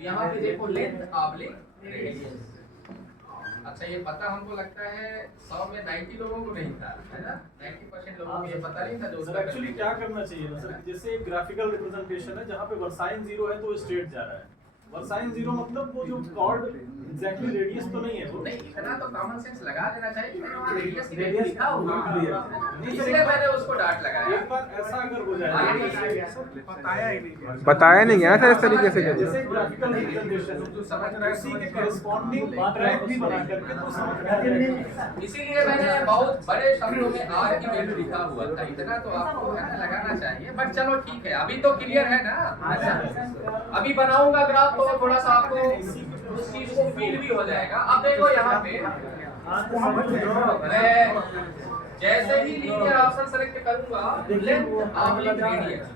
तो यहाँ पे देखो लेंथ ऑब्लिक रेडियस। अच्छा ये पता हमको लगता है 100 में 90 लोगों को नहीं था, है ना? 90% लोगों को ये पता नहीं था। जो सर एक्चुअली क्या करना चाहिए ना सर, जैसे एक ग्राफिकल रिप्रेजेंटेशन है जहाँ पे वर्साइन 0 है तो स्ट्रेट जा रहा है, वर्साइन 0 मतलब वो जो कॉर्ड एग्जैक्टली रेडियस तो नहीं है वो। नहीं, इतना तो कॉमन सेंस लगा देना चाहिए कि मैंने वहाँ रेडियस की वैल्यू लिखा हुआ है, इसलिए मैंने उसको डांट लगाया। एक बार ऐसा अगर हो जाए, बताया नहीं गया सर इस तरीके से जैसे ग्राफिकल रिप्रेजेंटेशन जो समझ रहा है उसी के कॉरेस्पॉन्डिंग ट्रैक भी बना करके तो समझ में आ जाएगा। इसीलिए मैंने बहुत बड़े शब्दों में आर की वैल्यू लिखा हुआ था, इतना तो आपको है ना लगाना चाहिए। बट चलो ठीक है, अभी तो क्लियर है ना। अभी बनाऊंगा ग्राफ तो थोड़ा सा आपको उस चीज को फील भी हो जाएगा। अब देखो यहाँ पे मैं जैसे ही लीनियर ऑप्शन सेलेक्ट करूंगा लेंथ ऑब्लिक रेडियस।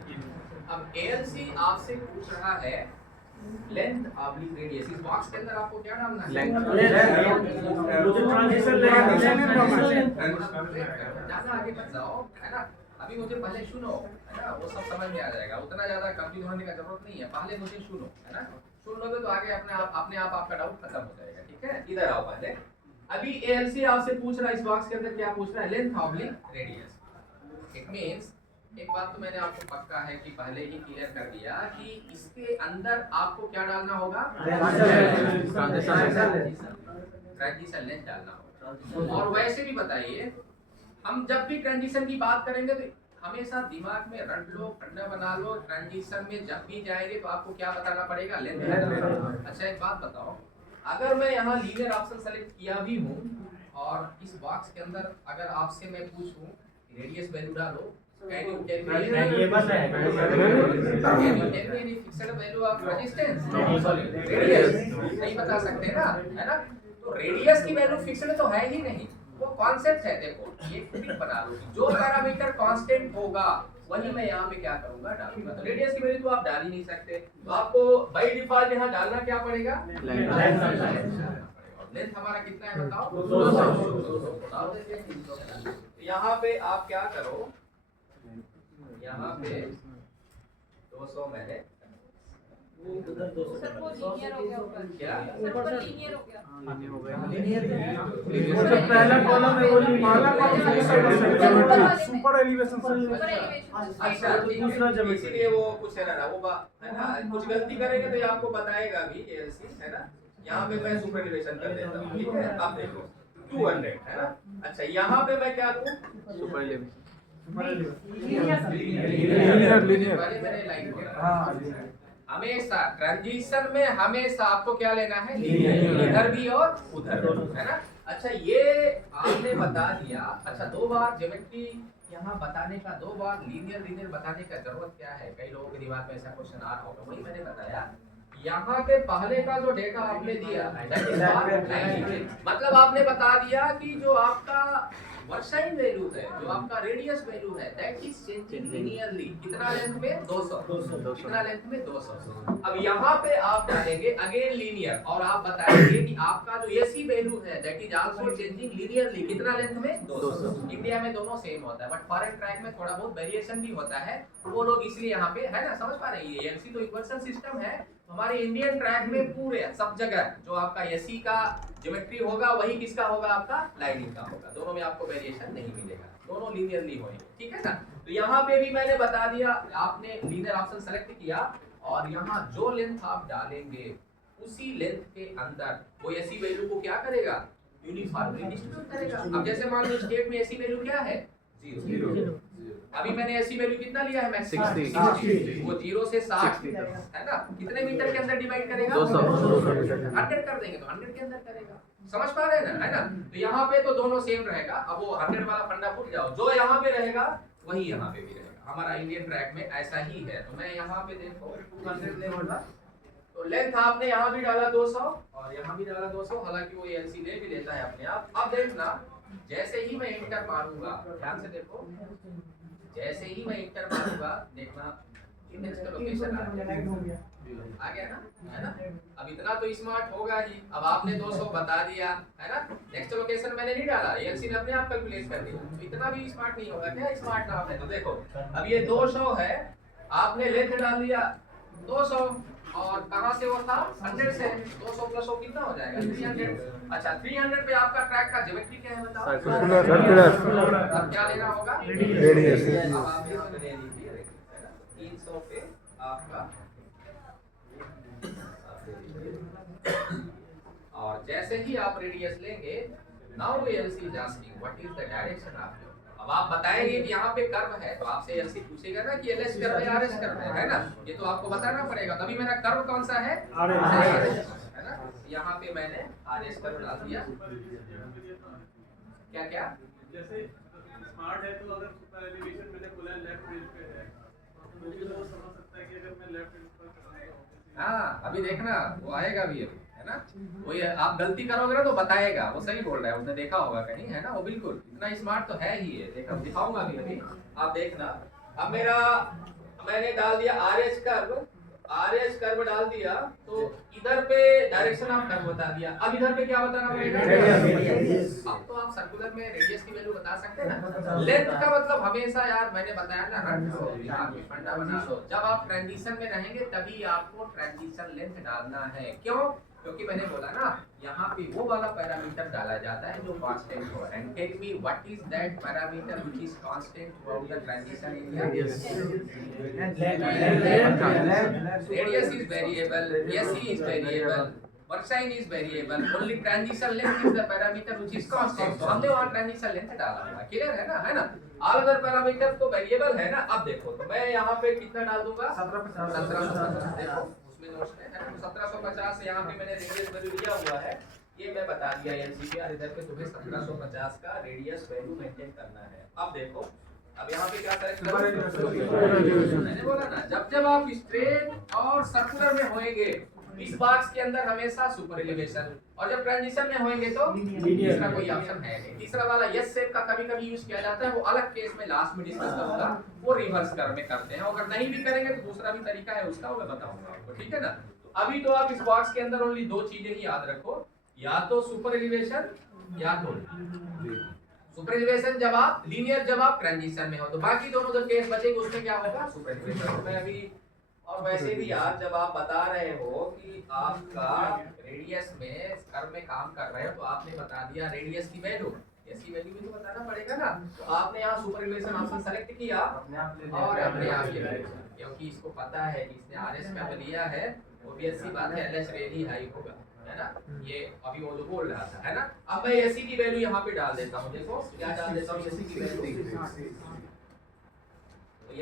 अब एएलसी आपसे पूछ रहा है लेंथ ऑब्लिक रेडियस, इस बॉक्स के अंदर आपको क्या डालना है? ज्यादा आगे मत जाओ, है ना? अभी मुझे पहले सुनो, है ना? वो सब समझ में आ जाएगा, उतना ज्यादा कंफ्यूज होने का जरूरत नहीं है। पहले मुझे सुनो, है ना? सुन लोगे तो आगे अपने आप आपका डाउट खत्म हो जाएगा। ठीक है, इधर आओ पहले। अभी एएलसी आपसे पूछ रहा है, इस बॉक्स के अंदर क्या पूछ रहा है? Length oblique radius. It means एक बात तो मैंने आपको पक्का है कि पहले ही क्लियर कर दिया कि इसके अंदर आपको क्या डालना होगा? ट्रांजिशन लेंथ डालना होगा। और वैसे भी बताइए, हम जब भी ट्रांजिशन की बात करेंगे तो हमेशा दिमाग में रट लो, फंडा बना लो, ट्रांजिशन में जब भी जाएंगे तो आपको क्या बताना पड़ेगा? लेंथ। अच्छा एक बात बताओ, अगर मैं यहाँ लीनियर ऑप्शन सेलेक्ट किया भी हूँ और इस बॉक्स के अंदर अगर आपसे मैं पूछूं रेडियस वैल्यू डालो, can you tell me any fixed value of resistance? Radius नहीं बता सकते ना, है ना? तो रेडियस की वैल्यू फिक्स्ड तो है ही नहीं, वो कॉन्सेप्ट है। देखो ये फिट बना लो, जो पैरामीटर कांस्टेंट होगा वही मैं यहाँ पे क्या करूंगा? डालूंगा। तो रेडियस की वैल्यू तो आप डाल ही नहीं सकते, तो आपको बाय डिफॉल्ट यहाँ डालना क्या पड़ेगा? लेंथ हमारा कितना है बताओ? 200। यहाँ पे आप क्या करो, यहाँ पे 200 मैंने सर वो लीनियर हो गया ऊपर। क्या? सर वो लीनियर हो गया। पहला कॉलम है वो सुपर एलिवेशन ऊपर एलिवेशन। अच्छा दूसरा जब इसीलिए वो कुछ है ना, वो है ना, कुछ गलती करेंगे तो ये आपको बताएगा भी एएलसी, है ना? यहाँ पे मैं सुपर एलिवेशन कर देता हूँ। ठीक है, अब देखो 200, है ना? अच्छा यहाँ पे मैं क्या दूं? सुपर एलिवेशन हमेशा ट्रांजिशन में हमेशा आपको क्या लेना है? इधर भी और उधर, है ना? अच्छा ये आपने बता दिया। अच्छा 2 बार ज्योमेट्री यहाँ बताने का, 2 बार लीनियर बताने का जरूरत क्या है? कई लोगों के दिमाग में ऐसा क्वेश्चन आ रहा होगा, वही मैंने बताया। यहाँ के पहले का जो डेटा आपने दिया मतलब आपने बता दिया कि जो आपका वर्साइन वैल्यू है, जो आपका रेडियस वैल्यू है, दैट इज चेंजिंग लिनियरली। कितना लेंथ में? 200। कितना लेंथ में? 200। अब यहाँ पे आप डालेंगे अगेन लीनियर और आप बताएंगे कि आपका जो एसी वैल्यू है that is also changing linearly. कितना लेंथ में? 200। इंडिया में दोनों सेम होता है, बट फॉरेन ट्रैक में थोड़ा बहुत वेरिएशन भी होता है। वो लोग इसलिए यहाँ पे, है ना, समझ पा रहे हैं? एएलसी तो इक्वेशन सिस्टम है, हमारे इंडियन ट्रैक में पूरे सब जगह जो आपका एसी का ज्योमेट्री होगा वही किसका होगा? आपका लाइनिंग का होगा। दोनों में आपको वेरिएशन नहीं मिलेगा, दोनों लीनियरली होंगे। ठीक है ना? तो यहाँ पे भी मैंने बता दिया, आपने लीनियर ऑप्शन सेलेक्ट किया और यहाँ जो लेंथ आप डालेंगे उसी लेंथ के अंदर वो एसी वैल्यू को क्या करेगा? यूनिफॉर्मली डिस्ट्रीब्यूट करेगा। अब जैसे मान लो स्टेट में एसी वैल्यू क्या है? 0। अभी मैंने एसी वैल्यू कितना लिया है? मैक्सिमम 60। वो 0 से 60 है ना? कितने मीटर के अंदर डिवाइड करेगा? 200 100 कर देंगे तो 100 के अंदर करेगा। समझ पा रहे हैं ना, है ना? तो यहाँ पे तो दोनों सेम रहेगा। अब वो 100 वाला फंडा भूल जाओ, जो यहाँ पे रहेगा वही यहाँ पे भी रहेगा। हमारा इंडियन ट्रैक में ऐसा ही है। तो मैं यहाँ पे देखो 200 ले लूंगा, तो लेंथ आपने यहाँ भी डाला 200 और यहाँ भी डाला 200। हालांकि वो एएलसी ले भी लेता है अपने आप। अब देखना, जैसे ही मैं एंटर मारूंगा, ध्यान से देखो, जैसे ही मैं एंटर मारूंगा देखना नेक्स्ट लोकेशन आ गया ना, है ना? अब इतना तो स्मार्ट होगा ही। अब आपने 200 बता दिया, है ना? नेक्स्ट लोकेशन मैंने नहीं डाला, एएलसी ने अपने आप कैलकुलेट कर दिया। तो इतना भी स्मार्ट नहीं होगा क्या? स्मार्ट नाम है। तो देखो अब ये 200 है, आपने लेंथ डाल दिया 200, और कहाँ से वो था 100 से 200 प्लस वो कितना हो जाएगा 300। अच्छा 300 पे आपका ट्रैक का ज्योमेट्री क्या है बताओ? सर्कुलर। अब क्या लेना होगा? रेडियस। अब आप यहाँ पे ले लीजिए 300 पे आपका और जैसे ही आप रेडियस लेंगे now LC is asking what is the direction of your. अब आप बताएंगे कि यहाँ पे कर्व है तो आपसे एलसी पूछेगा ना कि एलएस कर्व है आरएस कर्व है ना, ये तो आपको बताना पड़ेगा। तभी मेरा कर्व कौन सा है आरएस है ना। यहाँ पे मैंने आरएस कर्व डाल दिया। क्या क्या जैसे स्मार्ट है तो अगर सुपर एलिवेशन मैंने बोला लेफ्ट रेंज पे है तो भी वो समझ सकता है कि अगर मैं लेफ्ट रेंज पर करना है। हाँ अभी देखना वो आएगा भी अभी है ना। वो ये आप गलती करोगे ना तो बताएगा, वो सही बोल रहा है, उसने देखा होगा कहीं है ना। वो बिल्कुल इतना स्मार्ट तो है ही है। देखा दिखाऊंगा अभी आप देखना। अब मेरा मैंने डाल दिया आरएस कर्व डाल दिया तो इधर पे डायरेक्शन ऑफ कर्व बता दिया। अब इधर पे क्या बताना पड़ेगा? अब तो आप सर्कुलर में रेडियस की वैल्यू बता सकते हैं ना। लेंथ का मतलब हमेशा यार मैंने बताया ना फंडा बना लो। जब आप ट्रांजिशन में रहेंगे तभी आपको ट्रांजिशन लेंथ डालना है। क्यों? क्योंकि मैंने बोला ना यहाँ पे वो वाला पैरामीटर डाला जाता है जो कांस्टेंट हो। And tell me what is that parameter which is constant throughout the transition area? Radius is variable, AC is variable, versine is variable, only transition length is the parameter which is constant. तो हमने वहां transition length डाला हुआ है। Clear है ना? है ना? ऑल अदर पैरामीटर तो वेरिएबल है ना। अब देखो तो मैं यहाँ पे कितना डाल दूंगा 1750। देखो नोट्स में है ना 1750 यहाँ पे मैंने रेडियस वैल्यू लिया हुआ है। ये मैं बता दिया एलसीपी और इधर पे तुम्हें 1750 का रेडियस वैल्यू मेंटेन करना है। अब देखो अब यहाँ पे क्या सेलेक्ट करो? मैंने बोला ना जब जब आप स्ट्रेट और सर्कुलर में होएंगे इस बॉक्स के अंदर हमेशा सुपर एलिवेशन, और जब ट्रांजिशन में होएंगे तो तीसरा कोई ऑप्शन है नहीं। तीसरा वाला यस शेप का कभी कभी यूज किया जाता है, वो अलग केस में लास्ट में डिस्कस करूंगा। वो रिवर्स कर्व में करते हैं। अगर नहीं भी करेंगे तो दूसरा भी तरीका है उसका, वो मैं बताऊंगा आपको। ठीक है ना? तो अभी तो आप इस बॉक्स के अंदर ओनली दो चीजें ही याद रखो, या तो सुपर एलिवेशन या तो सुपर एलिवेशन जब आप लीनियर जब आप ट्रांजिशन में हो। तो बाकी दोनों जो केस बचेंगे उसमें क्या होगा? Super elevation. मैं अभी और वैसे भी यार जब आप बता रहे हो कि आपका रेडियस में कर्व में काम कर रहे हो तो आपने बता दिया रेडियस की वैल्यू, ऐसी वैल्यू भी तो बताना पड़ेगा ना। तो आपने यहाँ सुपर एलिवेशन ऑप्शन सेलेक्ट किया और अपने आप ये क्योंकि इसको पता है कि इसने आरएस में लिया है, ऑब्वियस सी बात है एलएस रेडी हाई होगा है ना। ये अभी वो जो बोल रहा था है ना। अब मैं एसी की वैल्यू यहाँ पे डाल देता हूँ। देखो क्या डाल देता हूँ एसी की वैल्यू।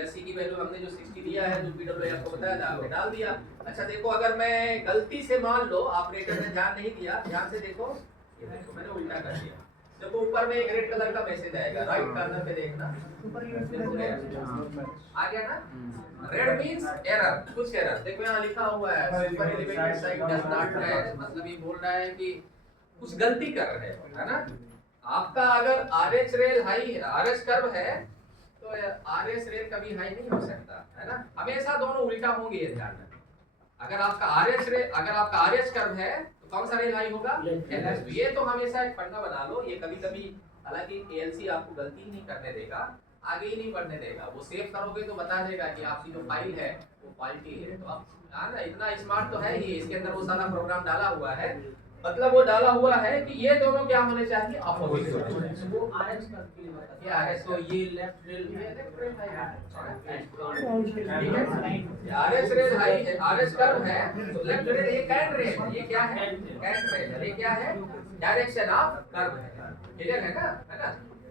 एसी की वैल्यू हमने जो 60 दिया है जो पीडब्ल्यू आपको बताया था आपने डाल दिया। अच्छा देखो अगर मैं गलती से मान लो ऑपरेटर ने ध्यान नहीं दिया, ध्यान से देखो ये देखो मैंने उल्टा कर दिया। देखो ऊपर में एक रेड कलर का मैसेज आएगा, राइट कॉर्नर पे देखना आ गया ना। रेड मींस एरर, कुछ एरर। देखो यहाँ लिखा हुआ है super elevated side does not match, मतलब ये बोल रहा है कि कुछ गलती कर रहे हो है ना। आपका अगर RH rail high RS curve है तो आरएस रेल कभी हाई नहीं हो सकता है ना। हमेशा दोनों उल्टा होंगे ये ध्यान रखना। अगर आपका आरएस कर्व है तो कौन सा रेल हाई होगा? एलएस। ये तो हमेशा एक फंडा बना लो। ये कभी कभी हालांकि एएलसी आपको गलती ही नहीं करने देगा, आगे ही नहीं बढ़ने देगा। वो सेव करोगे तो बता देगा कि आपकी जो फाइल है वो फॉल्टी है। तो आप ना इतना स्मार्ट तो है ही, इसके अंदर वो सारा प्रोग्राम डाला हुआ है। मतलब वो डाला हुआ है कि ये दोनों क्या होने चाहिए? अपोजिट होने चाहिए। वो आरएस कर्व के लिए बताता है। ये आरएस तो ये लेफ्ट रेल है, ठीक है। आरएस रेल हाई है, आरएस कर्व है तो लेफ्ट रेल ये कैंट रेल है। ये क्या है? कैंट रेल है। ये क्या है? डायरेक्शन ऑफ कर्व है। क्लियर है ना?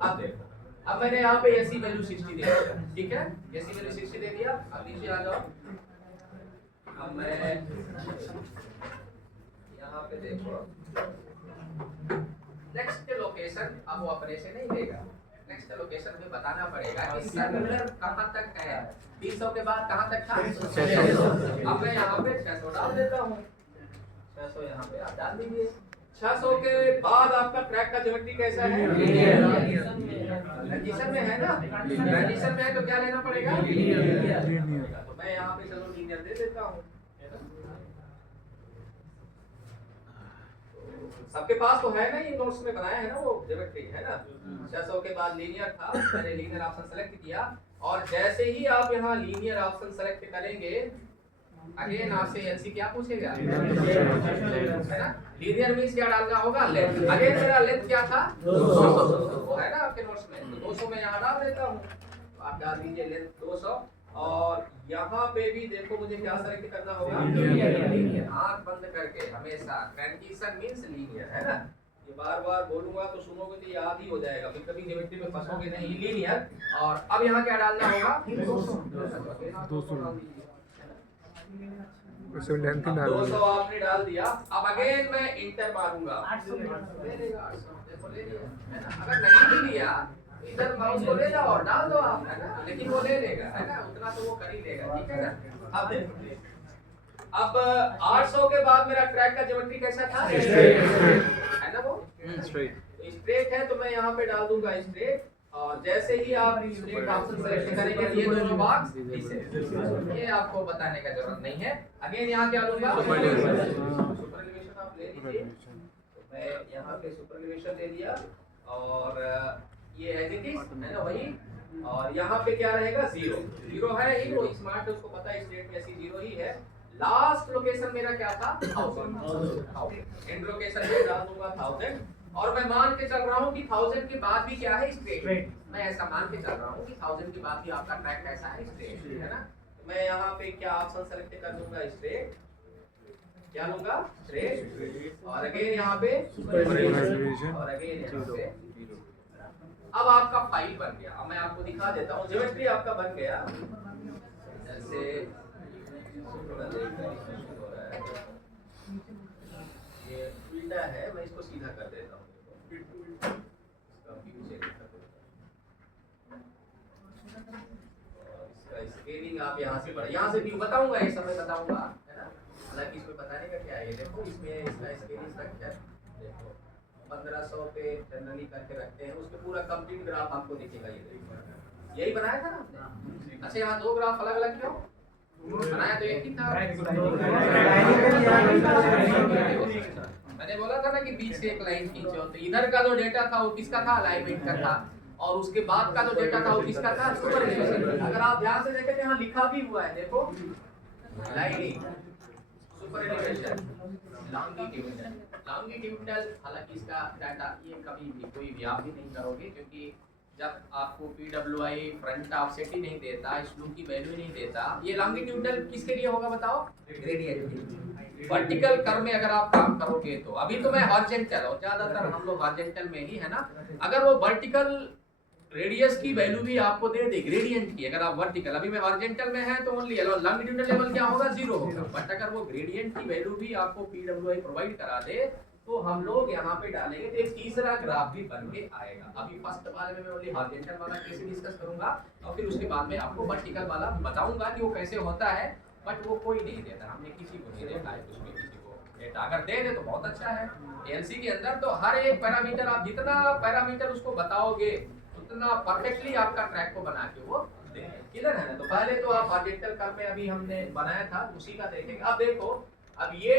अब देखो अब मैंने यहाँ पे एसी वैल्यू 60 दे दिया, ठीक है। एसी वैल्यू 60 दे दिया। अब नीचे आ जाओ। अब मैं यहाँ पे देखो नेक्स्ट लोकेशन, अब वो ऑपरेशन नहीं देगा। नेक्स्ट लोकेशन में बताना पड़ेगा कि सर्कुलर कहाँ तक है। 300 के बाद कहाँ तक था? 600। अब मैं यहाँ पे 600 डाल देता हूँ। 600 यहाँ पे आप डाल दीजिए। 600 के बाद आपका ट्रैक का ज्योमेट्री कैसा है? ट्रांजिशन में है ना। ट्रांजिशन में है तो क्या लेना पड़ेगा? तो मैं यहाँ पे चलो लीनियर दे देता हूँ। सबके पास तो है ना, ये नोट्स में बनाया है ना वो ज्योमेट्री है ना। 600 के बाद लीनियर था, मैंने लीनियर ऑप्शन सेलेक्ट किया और जैसे ही आप यहाँ लीनियर ऑप्शन सेलेक्ट करेंगे अगेन आपसे एलसी क्या पूछेगा, है ना। लीनियर मींस क्या डालना होगा, लेंथ। अगेन मेरा लेंथ क्या था 200, वो है ना आपके नोट्स में, तो 200 मैं यहाँ डाल देता हूँ, आप डाल दीजिए लेंथ 200। और यहाँ पे भी देखो मुझे क्या सेलेक्ट करना होगा, लीनियर, आंख बंद करके हमेशा। ट्रांजिशन मींस लीनियर, है ना। ये बार बार बोलूंगा तो सुनोगे तो याद ही हो जाएगा, फिर कभी ज्योमेट्री में फंसोगे नहीं। लीनियर, और अब यहाँ क्या डालना होगा 200। उसमें लेंथ ही अब डाल 200 आपने डाल दिया। अब अगेन मैं इंटर मारूंगा, ले लेगा 800, देखो ले लिया, है ना। अगर नहीं भी लिया इधर माउस को ले जाओ और डाल दो आप, है ना, लेकिन वो ले लेगा, है ना, उतना तो वो कर ही लेगा, ठीक है ना। अब देखो, अब 800 के बाद मेरा ट्रैक का ज्योमेट्री कैसा था, है ना, वो स्ट्रेट है, तो मैं यहाँ पे डाल दूंगा स्ट्रेट। और जैसे ही आप स्ट्रेट ऑप्शन सेलेक्ट करेंगे ये दोनों बॉक्स ये आपको बताने का जरूरत नहीं है। अगेन यहाँ क्या लूंगा, सुपर एलिवेशन आप ले लीजिए, तो मैं यहाँ पे सुपर एलिवेशन ले लिया, और ये एज इट इज, है ना, वही। और यहाँ पे क्या रहेगा, 0 है ही, वो स्मार्ट है, उसको पता है स्ट्रेट में ऐसी 0 ही है। लास्ट लोकेशन मेरा क्या था 1000, एंड लोकेशन पे डाल दूंगा 1000। और मैं मान के चल रहा हूँ कि 1000 के बाद भी क्या है, स्ट्रेट। मैं ऐसा मान के चल रहा हूँ कि 1000 के बाद भी आपका ट्रैक कैसा है, स्ट्रेट, है ना। तो मैं यहाँ पे क्या ऑप्शन सेलेक्ट कर दूंगा, स्ट्रेट, क्या लूंगा, स्ट्रेट, और अगेन यहाँ पे और अगेन यहाँ पे। अब आपका फाइल बन गया। अब मैं आपको दिखा देता हूँ, ज्योमेट्री आपका बन गया। जैसे ये उल्टा है, मैं इसको सीधा कर देता हूँ, स्केलिंग आप यहाँ से बढ़ा, यहाँ से भी बताऊंगा, ये समय बताऊंगा, है ना। हालांकि इसमें बताने का क्या है, देखो इसमें इसका स्केलिंग स्ट्रक्चर देखो 1500 पे जनरली करके रखते हैं, उसके पूरा कंप्लीट ग्राफ आपको दिखेगा। ये देखो यही बनाया था ना आपने। अच्छा यहाँ दो ग्राफ अलग अलग क्यों बनाया, तो एक ही था। मैंने बोला था ना कि बीच से एक लाइन खींचो, तो इधर का जो डेटा था वो किसका था, अलाइनमेंट का था, और उसके बाद का जो डेटा था वो किसका था, सुपर एलिवेशन। अगर आप ध्यान से देखें तो यहाँ लिखा भी हुआ है, देखो लाइनिंग, सुपर एलिवेशन, लॉन्गिट्यूडनल। हालांकि इसका डाटा ये कभी भी कोई भी आप भी नहीं करोगे, क्योंकि जब आपको PWI फ्रंट ऑफसेट ही नहीं देता, स्लू की वैल्यू नहीं देता, ये लॉन्गिट्यूडनल किसके लिए होगा बताओ, ग्रेडियंट। वर्टिकल कर्व में अगर आप काम करोगे तो, अभी तो मैं हॉरिजॉन्टल, और ज्यादातर हम लोग हॉरिजॉन्टल में ही, है ना। अगर वो वर्टिकल रेडियस की वैल्यू भी आपको दे दे ग्रेडियंट की, अगर आप वर्टिकल, अभी मैं हॉरिजॉन्टल में है तो ओनली लॉन्गिट्यूडनल लेवल क्या होगा, 0 होगा। बट अगर वो ग्रेडियंट की वैल्यू भी आपको PWI प्रोवाइड करा दे तो हम लोग यहाँ पे डालेंगे, तो एक तीसरा ग्राफ भी बन के आएगा। अभी फर्स्ट वाले में मैं ओनली हॉरिजॉन्टल वाला कैसे डिस्कस करूंगा, और फिर उसके बाद में आपको वर्टिकल वाला बताऊंगा कि वो कैसे होता है। बट वो कोई नहीं देता, हमने किसी को नहीं देखा है, उसमें किसी को डेटा अगर दे दे तो बहुत अच्छा है। एलसी के अंदर तो हर एक पैरामीटर, आप जितना पैरामीटर उसको बताओगे उतना परफेक्टली आपका ट्रैक को बना के वो क्लियर है ना। तो पहले तो आप हॉरिजॉन्टल कर्व में अभी हमने बनाया था, उसी का देखेंगे। अब देखो, अब ये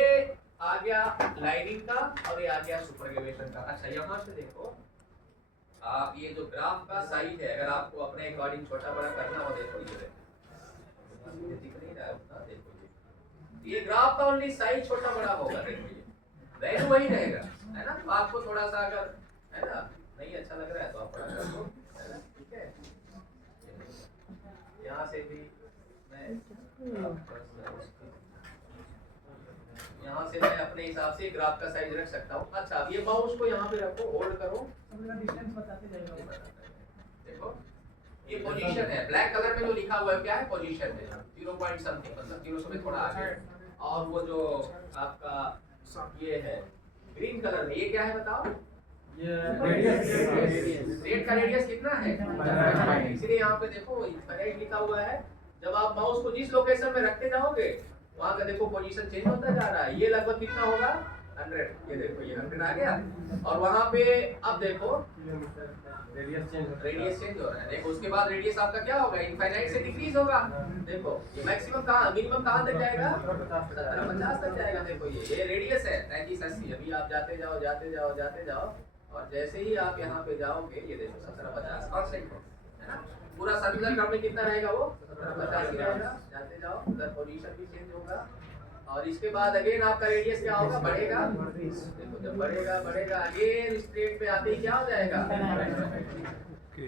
आ गया लाइनिंग का, और ये आ गया सुपर एलिवेशन का। अच्छा यहाँ से देखो, आप ये जो ग्राफ का साइज है, अगर आपको अपने अकॉर्डिंग छोटा बड़ा करना हो, देखो ये दिख नहीं रहा है उतना, देखो ये ग्राफ का ओनली साइज छोटा बड़ा होगा, देखो ये वैल्यू वही रहेगा, है ना। तो आपको थोड़ा सा अगर, है ना, नहीं अच्छा लग रहा है तो आप बड़ा कर दो, है ना, ठीक है। यहाँ से भी मैं यहाँ से मैं अपने हिसाब से ग्राफ का साइज रख सकता हूँ। अच्छा अब ये माउस को यहाँ पे रखो, होल्ड करो, डिस्टेंस बताते जाएगा। देखो ये पोजीशन है, ब्लैक कलर में जो लिखा हुआ है क्या है, पोजीशन है 0 पॉइंट समथिंग, मतलब 0 से थोड़ा आगे। और वो जो आपका ये है ग्रीन कलर में, ये क्या है बताओ, रेड का रेडियस कितना है, इसलिए यहाँ पे देखो इंफिनिट लिखा हुआ है। जब आप माउस को जिस लोकेशन में रखते जाओगे वहाँ का देखो पोजीशन चेंज होता जा रहा है। ये लगभग कितना होगा 100, ये देखो ये 100 आ गया, और वहाँ पे अब देखो रेडियस चेंज हो रहा है। देखो उसके बाद रेडियस आपका क्या होगा, इनफाइनाइट से डिक्रीज होगा। देखो ये मैक्सिमम कहाँ, मिनिमम कहाँ तक जाएगा, 1750 तक जाएगा। देखो ये रेडियस है 3380। अभी आप जाते जाओ जाते जाओ जाते जाओ, और जैसे ही आप यहाँ पे जाओगे ये देखो 1750 परसेंट, है ना। पूरा सर्कुलर क्रम में कितना रहेगा वो 1785 रहेगा। जाते जाओ उधर पोजीशन भी चेंज होगा और इसके बाद अगेन आपका रेडियस क्या होगा, बढ़ेगा। देखो जब बढ़ेगा बढ़ेगा अगेन स्ट्रेट पे आते ही क्या हो जाएगा।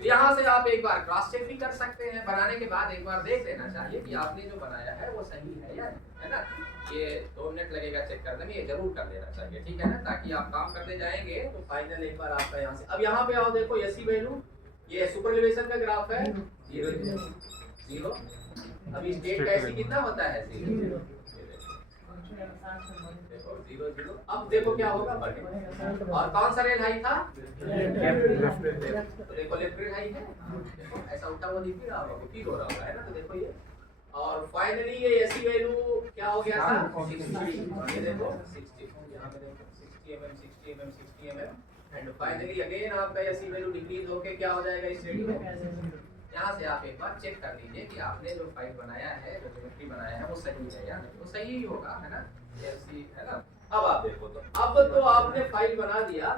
यहाँ से आप एक बार क्रॉस चेक भी कर सकते हैं, बनाने के बाद एक बार देख लेना चाहिए कि आपने जो बनाया है वो सही है या नहीं, है ना। ये 2 मिनट लगेगा चेक करने में, ये जरूर कर लेना चाहिए, ठीक है ना, ताकि आप काम करते जाएंगे तो फाइनल एक बार आपका यहाँ से। अब यहाँ पे आओ, देखो एसी वैल्यू, ये सुपर एलिवेशन का ग्राफ है, 0 अभी स्टेट का एसी कितना होता है 0। देखो 0 0। अब देखो क्या होगा, बढ़ेगा। और कौन सा रेल हाई था, तो देखो लेफ्ट रेल हाई है। देखो ऐसा उल्टा हुआ दिख रहा होगा, फील हो रहा होगा, है ना। तो देखो ये, और फाइनली ये एसी वैल्यू क्या हो गया था 60। ये देखो 60, यहाँ पे देखो 60 mm 60 mm 60 mm and finally again आपका एसी वैल्यू डिक्रीज होके क्या हो जाएगा इस रेडी में। यहाँ से आप एक बार चेक कर लीजिए कि आपने जो फाइल बनाया है, जो ज्योमेट्री बनाया है वो सही है या नहीं। वो सही ही होगा, है ना, एसी, है ना। अब आप देखो, तो अब तो आपने फाइल बना दिया।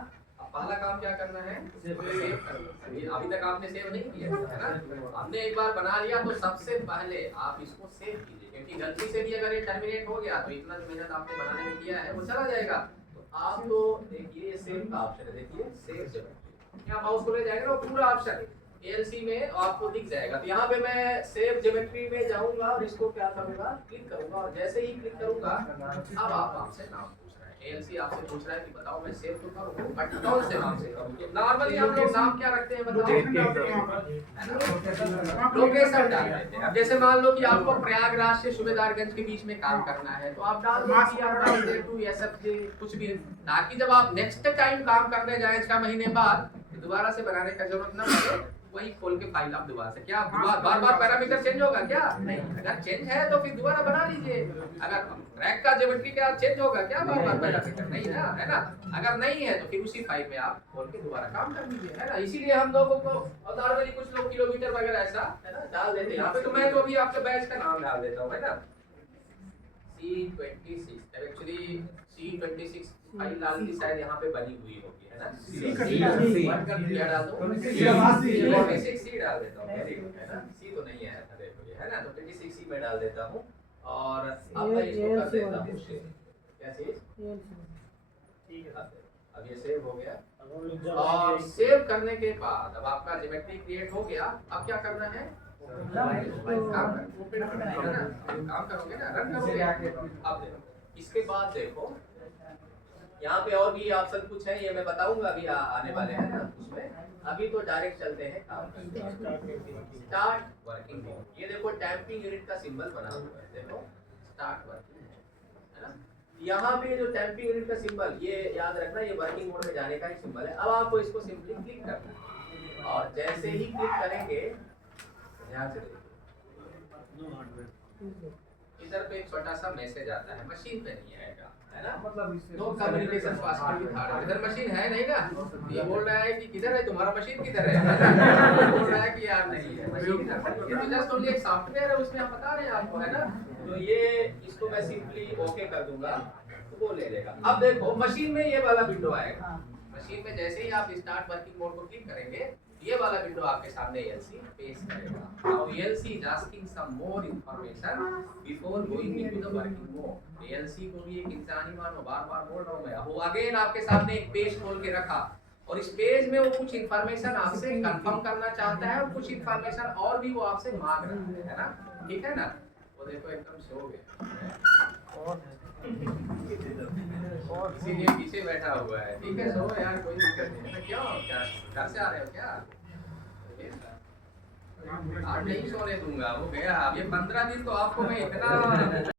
अब पहला काम क्या करना है, सेव करना। अभी तक आपने सेव नहीं किया है ना। हमने एक बार बना लिया तो सबसे पहले आप इसको सेव कीजिए, क्योंकि गलती से भी अगर ये टर्मिनेट हो गया तो इतना जो मेहनत आपने बनाने में किया है वो चला जाएगा। तो आप तो देखिए ये सेव का ऑप्शन है, देखिए सेव ज्योमेट्री, यहाँ माउस को ले जाएगा वो पूरा ऑप्शन ALC में आपको दिख जाएगा। तो यहाँ पे मैं सेव ज्योमेट्री में जाऊंगा और इसको क्या करूंगा, क्लिक करूंगा, और जैसे ही क्लिक करूंगा अब आप आपसे नाम पूछ रहे हैं, ALC आपसे पूछ रहा है कि बताओ मैं सेव तो करूं बट कौन से नाम से करूं। नॉर्मली हम लोग नाम क्या रखते हैं बताओ, लोकेशन डाल देते हैं। अब जैसे मान लो कि आपको प्रयागराज से सुबेदारगंज के बीच में काम करना है तो आप डाल दो कि आप डाल दे टू SFJ कुछ भी, ताकि जब आप नेक्स्ट टाइम काम करने जाएं 6 महीने बाद दोबारा से बनाने का जरूरत ना पड़े, वही खोल के फाइल आप दोबारा से, क्या बार बार पैरामीटर चेंज होगा क्या, नहीं। अगर चेंज है तो फिर दोबारा बना लीजिए। अगर ट्रैक का ज्योमेट्री क्या चेंज होगा क्या बार बार पैरामीटर, नहीं ना, है ना। अगर नहीं है तो फिर उसी फाइल में आप खोल के दोबारा काम कर लीजिए, है ना। इसीलिए हम लोगों को नॉर्मली कुछ लोग किलोमीटर वगैरह ऐसा, है ना, डाल देते हैं यहाँ पे। तो मैं तो अभी आपके बैच का नाम डाल देता हूँ, है ना, C26। एक्चुअली C26 फाइल डाल की शायद यहाँ पे बनी हुई होगी, है ना। क्या डाल दूं, C26 डाल देता हूँ, वेरी गुड, है ना। C तो नहीं है, देखो ये, है ना। तो 26 में डाल देता हूँ और अब मैं इसको कर देता हूँ सेव। क्या चीज, ठीक है, अब ये सेव हो गया। और सेव करने के बाद अब आपका ज्योमेट्री क्रिएट हो गया। अब क्या करना है, काम करोगे ना, रन करोगे। अब देखो इसके बाद देखो यहाँ पे और भी ऑप्शन कुछ है, ये मैं बताऊंगा अभी आने वाले हैं ना उसमें। अभी तो डायरेक्ट चलते हैं काम स्टार्ट वर्किंग मोड। ये देखो डैम्पिंग यूनिट का सिंबल बना हुआ है, देखो स्टार्ट वर्किंग, है ना। यहाँ पे जो डैम्पिंग यूनिट का सिंबल, ये याद रखना, ये वर्किंग मोड में जाने का ही सिंबल है। अब आपको इसको सिंपली क्लिक करना है और जैसे ही क्लिक करेंगे ध्यान से देखिए इधर पे एक छोटा सा मैसेज आता है, मशीन पे नहीं आएगा, है ना, मतलब no communication password with hardware. इधर मशीन है नहीं ना, ये बोल रहा है कि किधर है तुम्हारा मशीन, किधर है, बोल रहा है कि यार नहीं है मशीन इधर। ये तो जस्ट ओनली एक सॉफ्टवेयर है, उसमें हम बता रहे हैं आपको, है ना। तो ये इसको मैं सिंपली ओके कर दूंगा तो वो ले लेगा। अब देखो मशीन में ये वाला विंडो आएगा। मशीन में जैसे ही आप स्टार्ट वर्किंग मोड को क्लिक करेंगे ये वाला विंडो आपके सामने ALC पेश करेगा। Now ALC is asking some more information before going into the working mode। ALC को भी एक इंसानी मानो, बार-बार बोल रहा हूँ मैं, वो अगेन आपके सामने एक पेज खोल के रखा और इस पेज में वो कुछ इंफॉर्मेशन आपसे कंफर्म करना चाहता है और कुछ इंफॉर्मेशन और भी वो आपसे मांग रहा है ना, ठीक है ना। वो देखो एकदम सो गया, इसीलिए पीछे बैठा हुआ है, ठीक है। सो यार कोई दिक्कत नहीं है। क्यों, क्या घर से आ रहे हो क्या, आप नहीं सोने दूंगा, वो गया। अब ये 15 दिन तो आपको मैं इतना